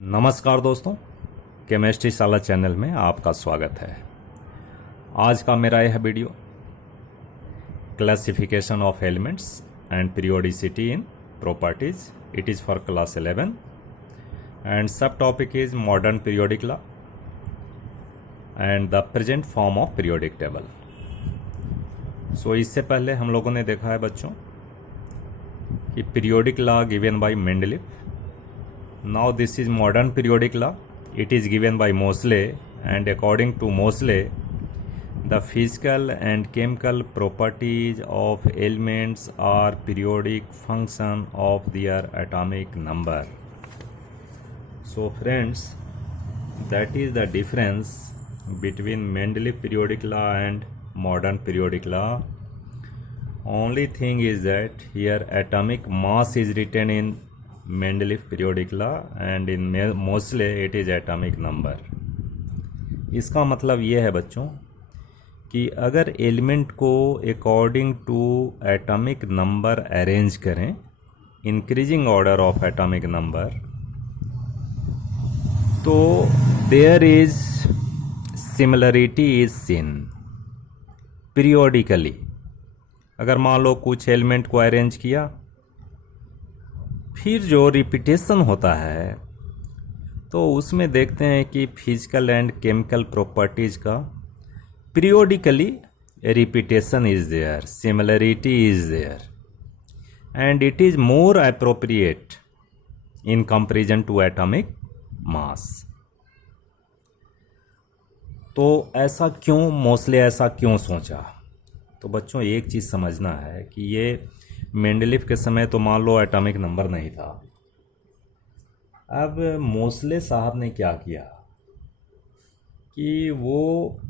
नमस्कार दोस्तों, केमिस्ट्री शाला चैनल में आपका स्वागत है। आज का मेरा यह video classification of elements and periodicity in properties, it is for class 11 and sub topic is modern periodic law and the present form of periodic table. So इससे पहले हम लोगों ने देखा है बच्चों कि periodic law given by Mendeleev. Now this is modern periodic law. It is given by Moseley, and according to Moseley, the physical and chemical properties of elements are periodic function of their atomic number. So friends, that is the difference between Mendeleev periodic law and modern periodic law. Only thing is that here atomic mass is written in Mendeleev periodic law and in Moseley it is atomic number। इसका मतलब ये है बच्चों कि अगर element को according to atomic number arrange करें, increasing order of atomic number, तो there is similarity is seen periodically. अगर मान लो कुछ एलिमेंट को अरेंज किया, फिर जो रिपीटेशन होता है तो उसमें देखते हैं कि फिजिकल एंड केमिकल प्रॉपर्टीज का periodically repetition is there, similarity is there and it is more appropriate in comparison to atomic mass. तो ऐसा क्यों, मोस्ले ऐसा क्यों सोचा? तो बच्चों एक चीज़ समझना है कि ये मेंडलीफ के समय तो मान लो एटॉमिक नंबर नहीं था। अब मोस्ले साहब ने क्या किया कि वो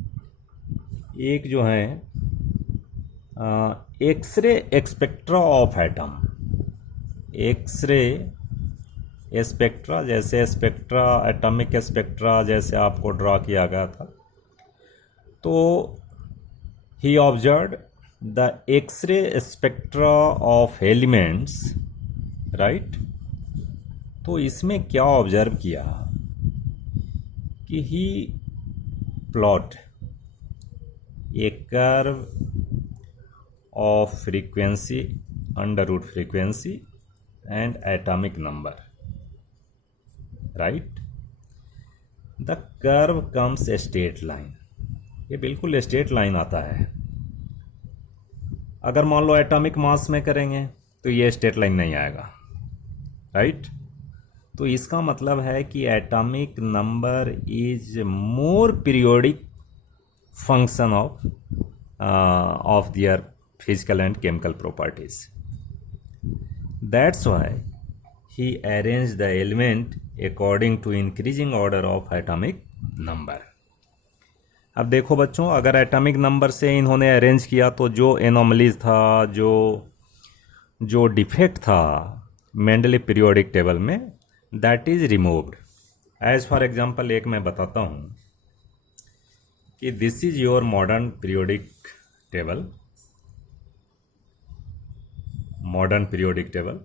एक जो है X-ray spectra of atom, X-ray spectra, जैसे स्पेक्ट्रा एटॉमिक स्पेक्ट्रा जैसे आपको ड्रा किया गया था, तो ही observed the X-ray spectra of elements, right? तो इसमें क्या ऑब्जर्व किया कि he plot a curve of frequency, under root frequency and atomic number, right? The curve comes straight line, ये बिल्कुल स्ट्रेट लाइन आता है। अगर मान लो एटॉमिक मास में करेंगे तो ये स्ट्रेट लाइन नहीं आएगा, राइट? तो इसका मतलब है कि atomic number is more periodic function of their physical and chemical properties. That's why he arrange the element according to increasing order of atomic number. अब देखो बच्चों, अगर एटॉमिक नंबर से इन्होंने अरेंज किया तो जो एनोमलीज था, जो डिफेक्ट था मेंडलीफ पीरियोडिक टेबल में, that is removed. As for example एक मैं बताता हूँ कि this is your modern periodic table, modern periodic table.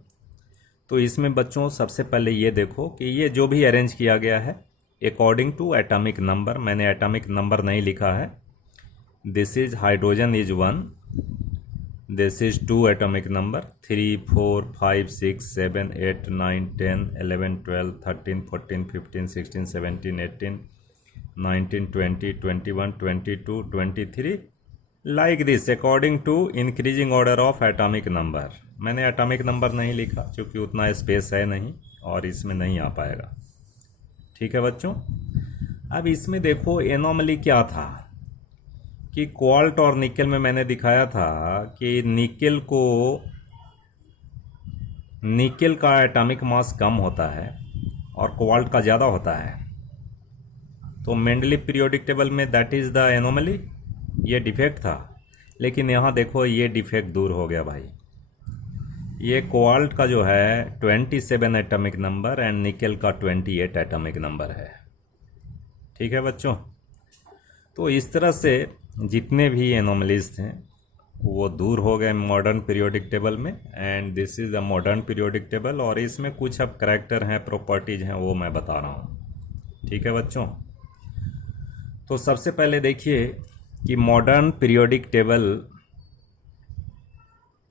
तो इसमें बच्चों सबसे पहले ये देखो कि ये जो भी अरेंज किया गया है अकॉर्डिंग टू एटॉमिक नंबर, मैंने एटॉमिक नंबर नहीं लिखा है। This is hydrogen is 1, this is 2 atomic number, 3 4 5 6 7 8 9 10 11 12 13 14 15 16 17 18 19 20 21 22 23 like this according to increasing order of atomic number. मैंने एटॉमिक नंबर नहीं लिखा क्योंकि उतना स्पेस है नहीं और इसमें नहीं आ पाएगा, ठीक है बच्चों? अब इसमें देखो एनोमली क्या था कि कोबाल्ट और निकेल में मैंने दिखाया था कि निकेल का एटॉमिक मास कम होता है और कोबाल्ट का ज़्यादा होता है। तो मेंडलीफ पीरियोडिक टेबल में दैट इज़ द एनोमली, ये डिफेक्ट था। लेकिन यहाँ देखो ये डिफेक्ट दूर हो गया भाई। ये कोबाल्ट का जो है 27 एटॉमिक नंबर एंड निकेल का 28 एटॉमिक नंबर है, ठीक है बच्चों? तो इस तरह से जितने भी एनोमलीज थे वो दूर हो गए मॉडर्न पीरियोडिक टेबल में, and this is the modern periodic table. और इसमें कुछ अब करैक्टर हैं, प्रॉपर्टीज़ हैं, वो मैं बता रहा हूँ। ठीक है बच्चों, तो सबसे पहले देखिए कि मॉडर्न पीरियोडिक टेबल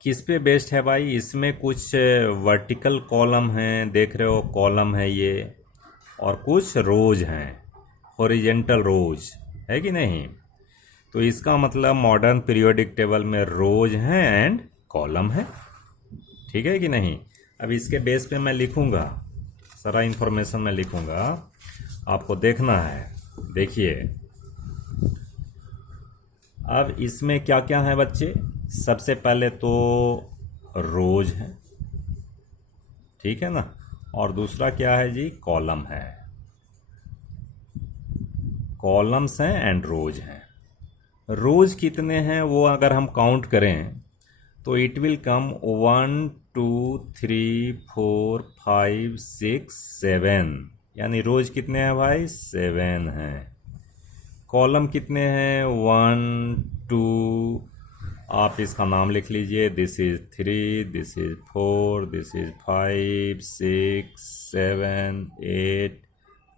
किस पे बेस्ड है भाई। इसमें कुछ वर्टिकल कॉलम हैं, देख रहे हो कॉलम है ये, और कुछ रोज हैं, हॉरिजेंटल रोज है कि नहीं। तो इसका मतलब मॉडर्न पीरियोडिक टेबल में रोज हैं एंड कॉलम है, ठीक है कि नहीं। अब इसके बेस पे मैं लिखूंगा, सारा इंफॉर्मेशन मैं लिखूंगा, आपको देखना है। देखिए अब इसमें क्या क्या है बच्चे। सबसे पहले तो रोज है, ठीक है ना, और दूसरा क्या है जी, कॉलम है। कॉलम्स हैं एंड रोज हैं। रोज कितने हैं वो अगर हम काउंट करें तो इट विल कम 1 2 3 4 5 6 7, यानी रोज कितने हैं भाई, 7 हैं। कॉलम कितने हैं, 1 2, आप इसका नाम लिख लीजिए, this is 3, this is 4, this is 5 6 7 8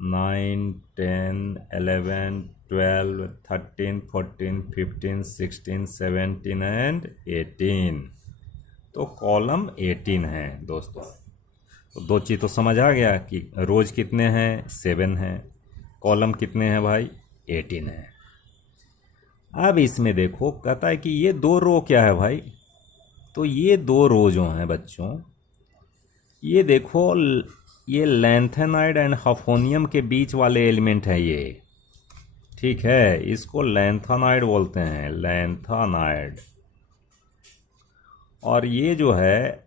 9 10 11 12 13 14 15 16 17 and 18। तो कॉलम 18 है दोस्तों। तो दो चीज़ तो समझ आ गया कि रोज कितने हैं, 7 हैं, कॉलम कितने हैं भाई, 18 है। अब इसमें देखो कहता है कि ये दो रो क्या है भाई। तो ये दो रो जो हैं बच्चों, ये देखो, ये लैंथेनाइड एंड हफोनियम के बीच वाले एलिमेंट है ये, ठीक है। इसको लैंथेनाइड बोलते हैं, लैंथेनाइड। और ये जो है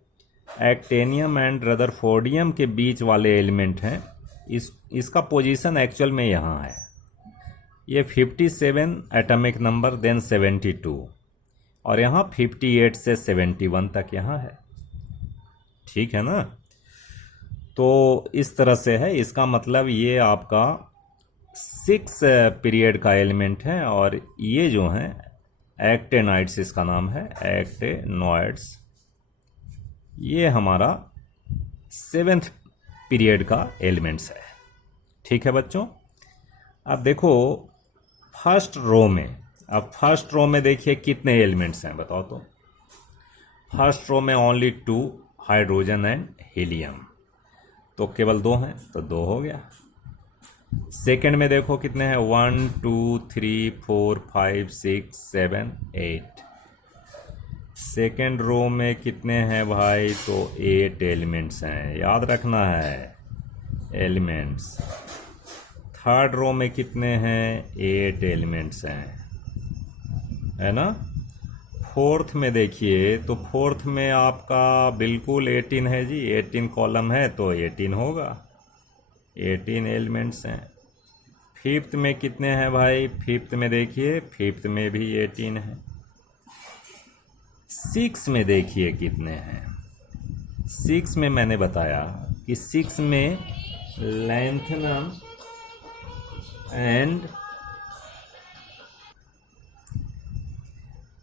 एक्टेनियम एंड रदरफोर्डियम के बीच वाले एलिमेंट हैं। इसका पोजीशन एक्चुअल में यहाँ है, ये 57 एटॉमिक नंबर, देन 72, और यहाँ 58 से 71 तक यहाँ है, ठीक है ना। तो इस तरह से है, इसका मतलब ये आपका 6 पीरियड का एलिमेंट है। और ये जो हैं एक्टेनाइड्स, इसका नाम है एक्टेनॉइड्स, ये हमारा 7th पीरियड का एलिमेंट्स है, ठीक है बच्चों। अब देखो फर्स्ट रो में, अब फर्स्ट रो में देखिए कितने एलिमेंट्स हैं बताओ तो। फर्स्ट रो में ओनली 2, हाइड्रोजन एंड हीलियम, तो केवल 2 हैं, तो 2 हो गया। सेकंड में देखो कितने हैं, 1 2 3 4 5 6 7 8। सेकंड रो में कितने हैं भाई, तो 8 एलिमेंट्स हैं, याद रखना है एलिमेंट्स। थर्ड रो में कितने हैं, 8 एलिमेंट्स हैं, है ना। फोर्थ में देखिए, तो फोर्थ में आपका बिल्कुल 18 है जी, 18 कॉलम है तो 18 होगा, 18 एलिमेंट्स हैं। फिफ्थ में कितने हैं भाई, फिफ्थ में देखिए, फिफ्थ में भी 18 है। सिक्स में देखिए कितने हैं, सिक्स में मैंने बताया कि सिक्स में lanthanum and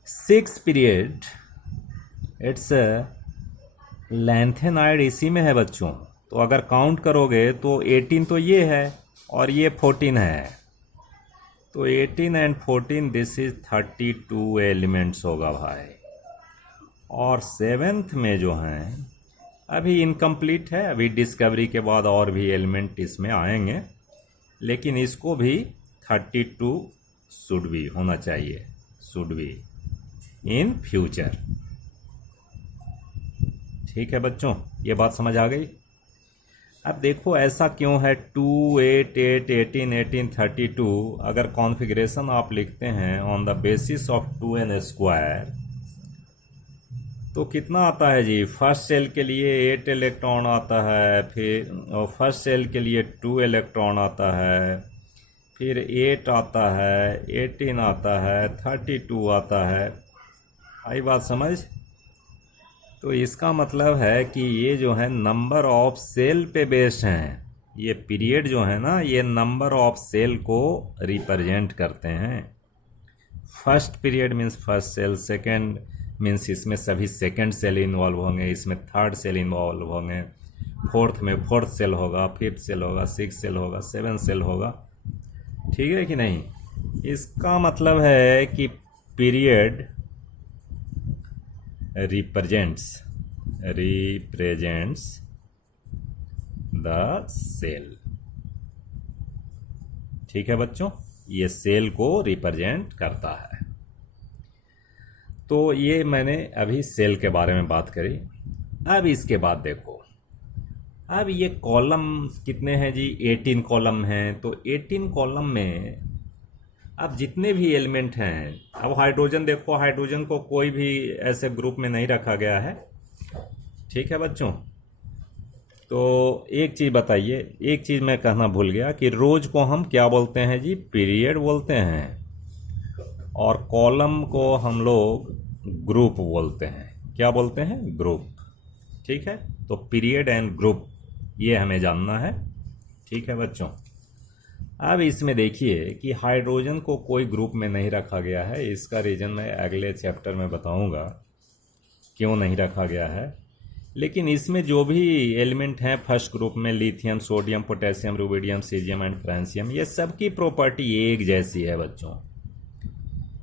6 period, it's lanthanide इसी में है बच्चों। तो अगर काउंट करोगे तो 18 तो ये है और ये 14 है, तो 18 एंड 14, दिस इज 32 एलिमेंट्स होगा भाई। और 7th में जो हैं अभी इनकम्प्लीट है, अभी डिस्कवरी के बाद और भी एलिमेंट इसमें आएंगे, लेकिन इसको भी 32 शुड भी होना चाहिए, शुड भी इन फ्यूचर, ठीक है बच्चों, ये बात समझ आ गई। अब देखो ऐसा क्यों है, 2 8 8 18 18 32, अगर कॉन्फ़िगरेशन आप लिखते हैं on the basis of 2n², तो कितना आता है जी। फर्स्ट सेल के लिए 8 इलेक्ट्रॉन आता है, फिर फर्स्ट सेल के लिए 2 इलेक्ट्रॉन आता है, फिर 8 आता है, 18 आता है, 32 आता है। आई बात समझ। तो इसका मतलब है कि ये जो है नंबर ऑफ सेल पे बेस्ड हैं, ये पीरियड जो है ना, ये नंबर ऑफ सेल को रिप्रेजेंट करते हैं। First period means first shell, second means इसमें सभी सेकंड सेल इन्वॉल्व होंगे, इसमें थर्ड सेल इन्वॉल्व होंगे, फोर्थ में फोर्थ सेल होगा, फिफ्थ सेल होगा, सिक्स सेल होगा, सेवन सेल होगा। ठीक है कि नहीं? इसका मतलब है कि पीरियड रिप्रेजेंट्स द सेल। ठीक है बच्चों, ये सेल को रिप्रेजेंट करता है। तो ये मैंने अभी सेल के बारे में बात करी। अब इसके बाद देखो, अब ये कॉलम कितने हैं जी? 18 कॉलम हैं। तो 18 कॉलम में अब जितने भी एलिमेंट हैं, अब हाइड्रोजन देखो, हाइड्रोजन को कोई भी ऐसे ग्रुप में नहीं रखा गया है। ठीक है बच्चों, तो एक चीज़ बताइए, एक चीज़ मैं कहना भूल गया कि रोज को हम क्या बोलते हैं जी? पीरियड बोलते हैं। और कॉलम को हम लोग ग्रुप बोलते हैं। क्या बोलते हैं? ग्रुप। ठीक है, तो पीरियड एंड ग्रुप ये हमें जानना है। ठीक है बच्चों, अब इसमें देखिए कि हाइड्रोजन को कोई ग्रुप में नहीं रखा गया है। इसका रीज़न मैं अगले चैप्टर में बताऊंगा क्यों नहीं रखा गया है। लेकिन इसमें जो भी एलिमेंट हैं फर्स्ट ग्रुप में, lithium, sodium, potassium, rubidium, caesium and francium, ये सबकी प्रॉपर्टी एक जैसी है बच्चों।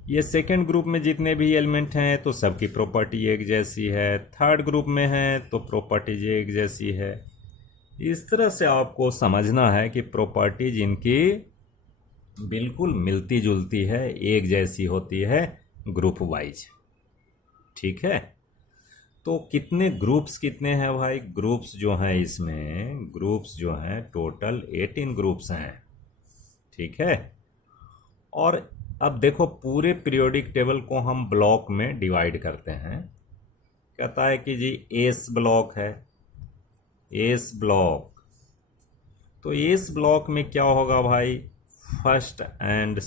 ये सेकेंड ग्रुप में जितने भी एलिमेंट हैं तो सबकी प्रॉपर्टी एक जैसी है। थर्ड ग्रुप में हैं तो प्रॉपर्टीज एक जैसी है। इस तरह से आपको समझना है कि प्रॉपर्टीज इनकी बिल्कुल मिलती जुलती है, एक जैसी होती है ग्रुप वाइज। ठीक है, तो कितने ग्रुप्स कितने हैं भाई? ग्रुप्स जो हैं इसमें, ग्रुप्स जो हैं टोटल 18 ग्रुप्स हैं। ठीक है, और अब देखो पूरे पीरियोडिक टेबल को हम ब्लॉक में डिवाइड करते हैं। कहता है कि जी एस ब्लॉक है, एस ब्लॉक। तो एस ब्लॉक में क्या होगा भाई? फर्स्ट एंड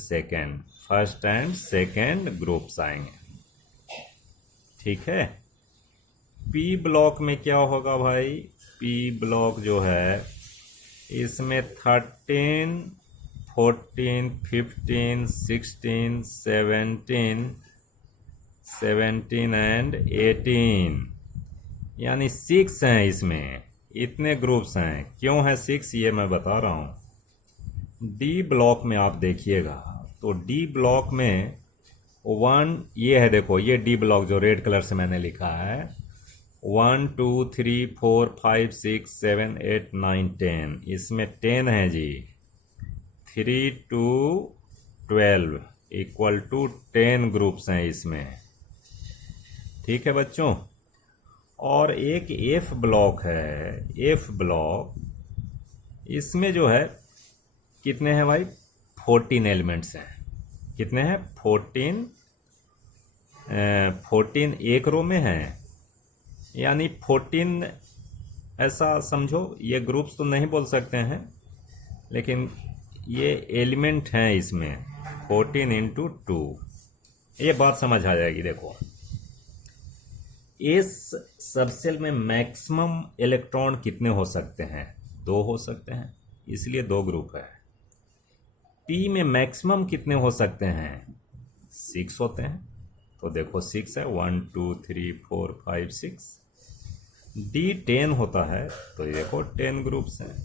सेकेंड ग्रुप्स आएंगे। ठीक है, पी ब्लॉक में क्या होगा भाई? पी ब्लॉक जो है इसमें 13, 14, 15, 16, 17 एंड 18, यानी 6 हैं इसमें। इतने ग्रुप्स हैं। क्यों है 6 ये मैं बता रहा हूँ। डी ब्लॉक में आप देखिएगा तो डी ब्लॉक में 1 ये है, देखो ये डी ब्लॉक जो रेड कलर से मैंने लिखा है, 1 2 3 4 5 6 7 8 9 10, इसमें 10 है जी। 3 to 12 इक्वल टू 10 ग्रुप्स हैं इसमें। ठीक है बच्चों, और एक एफ ब्लॉक है। एफ ब्लॉक, इसमें जो है कितने हैं भाई? 14 एलिमेंट्स हैं। कितने हैं? 14 एक रो में हैं, यानी 14 ऐसा समझो। ये ग्रुप्स तो नहीं बोल सकते हैं, लेकिन ये एलिमेंट हैं इसमें 14 into 2। ये बात समझ आ जाएगी। देखो इस सबसेल में मैक्सिमम इलेक्ट्रॉन कितने हो सकते हैं? 2 हो सकते हैं, इसलिए 2 ग्रुप है। पी में मैक्सिमम कितने हो सकते हैं? 6 होते हैं, तो देखो 6 है, 1 2 3 4 5 6। डी 10 होता है, तो देखो 10 ग्रुप्स हैं।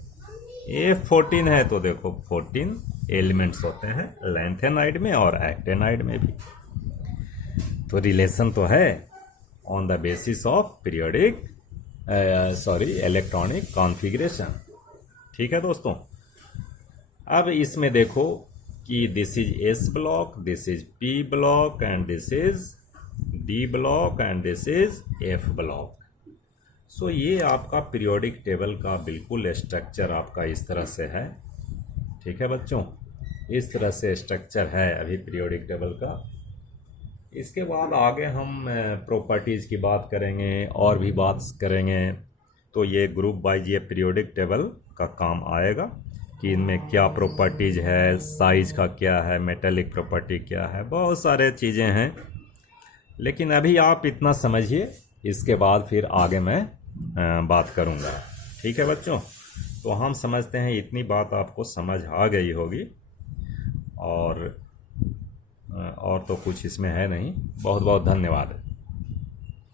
ए 14 है, तो देखो 14 एलिमेंट्स होते हैं लैंथेनाइड में और एक्टेनाइड में भी। तो रिलेशन तो है on the basis of periodic electronic configuration. ठीक है दोस्तों, अब इसमें देखो कि this is s block, this is p block and this is d block and this is f block. So ये आपका पीरियोडिक टेबल का बिल्कुल स्ट्रक्चर आपका इस तरह से है। ठीक है बच्चों, इस तरह से स्ट्रक्चर है अभी पीरियोडिक टेबल का। इसके बाद आगे हम प्रॉपर्टीज़ की बात करेंगे और भी बात करेंगे। तो ये ग्रुप वाइज ये पीरियोडिक टेबल का काम आएगा कि इनमें क्या प्रॉपर्टीज़ है, साइज का क्या है, मेटेलिक प्रॉपर्टी क्या है, बहुत सारे चीज़ें हैं। लेकिन अभी आप इतना समझिए, इसके बाद फिर आगे मैं बात करूँगा। ठीक है बच्चों, तो हम समझते हैं इतनी बात आपको समझ आ गई होगी, और तो कुछ इसमें है नहीं। बहुत बहुत धन्यवाद।